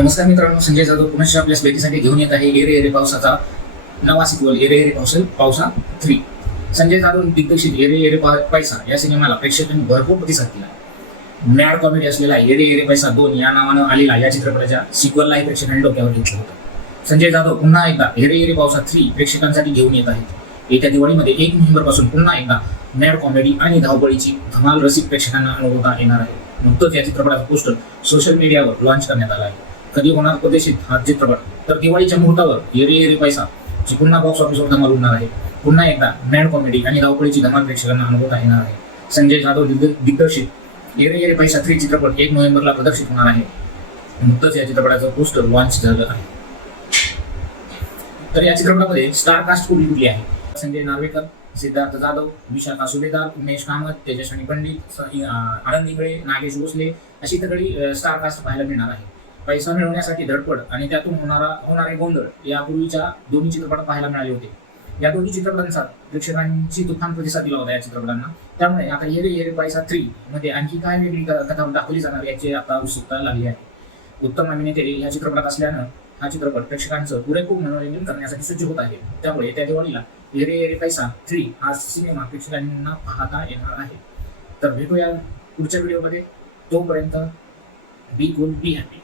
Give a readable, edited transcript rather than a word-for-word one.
नमस्कार मित्रांनो, संजय जाधव पुनश्च आपल्या भेटीसाठी घेऊन येत आहे एरे एरे पावसाचा नवा सिक्वल एरे एरे पावसा 3. संजय जाधव दिग्दर्शित एरे एरे पैसा या सिनेमाला प्रेक्षकांनी भरपूर प्रतिसाद दिला. मॅड कॉमेडी असलेला एरे एरे पैसा 2 या नावानं आलेला या चित्रपटाच्या सिक्वललाही प्रेक्षकांनी डोक्यावर घेतलं होतं. संजय जाधव पुन्हा एकदा एरे एरे पावसा 3 प्रेक्षकांसाठी घेऊन येत आहेत. येत्या दिवाळीमध्ये 1 नोव्हेंबरपासून पुन्हा एकदा मॅड कॉमेडी आणि धावपळीची धमाल रसिक प्रेक्षकांना अनुभवता येणार आहे. नुकतंच या चित्रपटाचा पोस्टर सोशल मीडियावर लॉन्च करण्यात आला आहे. कधी होणार प्रदर्शित हा चित्रपट, तर दिवाळीच्या मुहूर्तावर एरे एरे पैसा ची पुन्हा बॉक्स ऑफिसवर धमाल उडणार आहे. पुन्हा एकदा मॅड कॉमेडी आणि धावपळीची धमाल प्रेक्षकांना अनुभवता येणार आहे. संजय जाधव दिग्दर्शित एरे एरे पैसा 3 चित्रपट 1 नोव्हेंबरला प्रदर्शित होणार आहे. नुकतंच या चित्रपटाचं पोस्टर लॉन्च झालं आहे. तर या चित्रपटामध्ये स्टार कास्ट कुठली आहे? संजय नार्वेकर, सिद्धार्थ जाधव, विशाखा सुभेदार, उमेश कामत, तेजस्विनी पंडित, आनंद इंगळे, नागेश भोसले अशी तगडी स्टार कास्ट पाहायला मिळणार आहे. पैसा मिळवण्यासाठी धडपड आणि त्यातून होणारे गोंधळ यापूर्वीच्या दोन्ही चित्रपटात पाहायला मिळाले होते. या दोन्ही चित्रपटांचा प्रेक्षकांची तुफान प्रतिसाद दिला होता या चित्रपटांना. त्यामुळे आता एरे एरे पैसा 3 मध्ये आणखी काय वेगळी कथा दाखवली जाणार याची आता उत्सुकता लागली आहे. उत्तम अभिनेते या चित्रपटात असल्यानं हा चित्रपट प्रेक्षकांचं पुरेपूर मनोरंजन करण्यासाठी सज्ज होत आहे. त्यामुळे त्या दिवाळीला एरे एरे पैसा 3 हा सिनेमा प्रेक्षकांना पाहता येणार आहे. तर भेटूया पुढच्या व्हिडिओमध्ये. तोपर्यंत बी कूल, बी हॅपी.